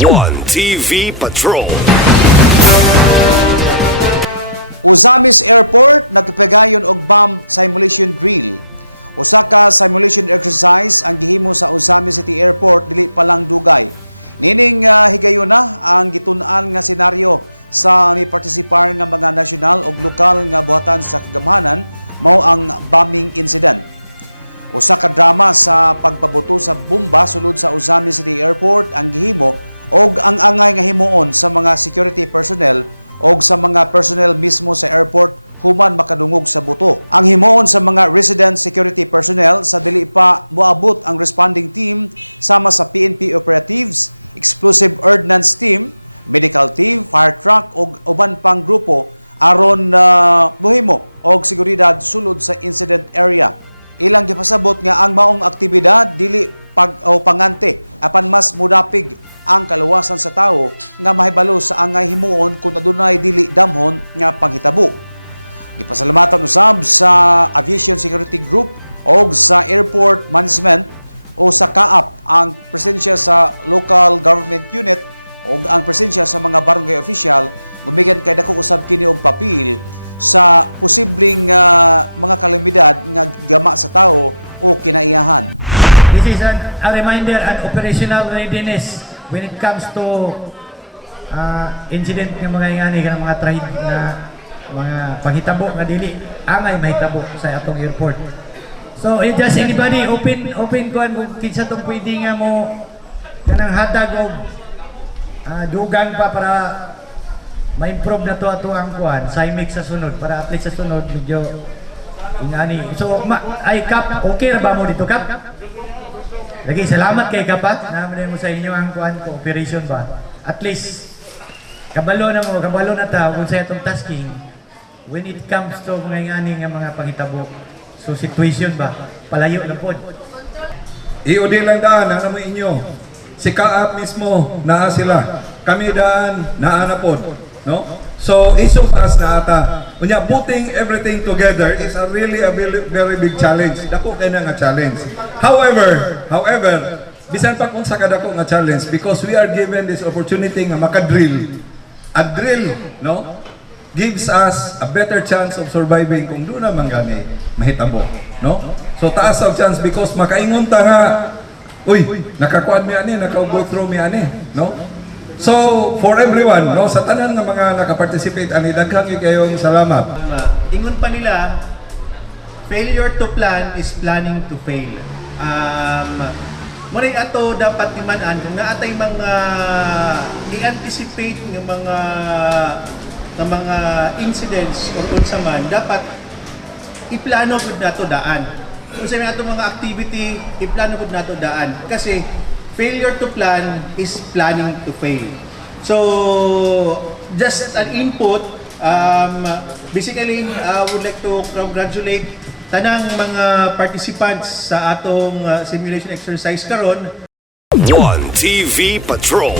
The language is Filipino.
One TV Patrol. Usamis Airport nagpegayon og bomb simulation drill. Usa ka simulation exercise ang gihimo sa Usamis City Airport dili pa lang dugay. Nining higayon na ang gitun-an nga senaryo sa ni partisipar nga mga nasyonal ug lokal nga buhatan sa kagamhanan mao ang bombing incident. Usa ka drama sa pagpabuto sa bomba sulod sa Usamis City Airport ang gihimo og ang angay nga himuon sa mga security personnel og sa mga personnel mismo sa airport human makadungog sa buto. Ang himuon sa mga resident security personnel sa dili pa moabot ang responding team sama sa PNP operatives, explosive ordnance team, medical team, fire truck ug uban pang grupo aron mohimo og seguridad sulod sa incident area. Ilang gipasabot nga ang maong aktibidad dili pangante apan mas mudapig ang kaluwasan sa tao nga mahibalo sa angay himuon kung adunay dili damhon nga panghitabo. Gipasalamatan usab sa Aviation Security Group o sa Airport Management o sa CAAP ang presensya sa local government unit o ang presensya sa mga barangay official gumikan kay dako usab kini og papel sa posibleng mga kalamidad nga gama sa tao o kinaiyahan. This is a reminder and operational readiness when it comes to incident ng mga ingani ng mga trade na mga panghitabo nga dili angay mahitabo sa atong airport. So just anybody open kuan kung kinsa tong pwede nga mo kanang hatag og dugang pa para ma-improve na to ato ang kuan CIMIC sa sunod para at least sa sunod medyo ingani. So ay Kap, okay na ba mo dito Kap? Lagi salamat kay Kapat na mo sa inyo ang kuan cooperation ba. At least kabalo na ta kung sa atong tasking when it comes to mga ngani nga mga panghitabo. So situation ba palayo na pod. IOD lang daan ano mo inyo. Si Kaap mismo naa sila. Kami daan naa na pod, no? So iso as na ata. Unya putting everything together is a really a very big challenge. Dako kay na nga challenge. However, bisan pa kung sa kadako nga challenge because we are given this opportunity nga makadrill. A drill, no? Gives us a better chance of surviving kung doon naman gani mahitabo, no? So taas ang chance because makaingon ta nga uy, nakakuan mi ani, naka-go through mi ani, no? So, for everyone, no, sa tanan nga mga nakaparticipate ani daghang kayong salamat. Ingon pa nila, failure to plan is planning to fail. Muna ato dapat timanan kung naatay mga i-anticipate ng mga incidents or unsa man dapat iplano gud nato daan. Kung sa nato mga activity, iplano gud nato daan kasi failure to plan is planning to fail. So, just an input, basically, I would like to congratulate tanang mga participants sa atong simulation exercise karon. One TV Patrol.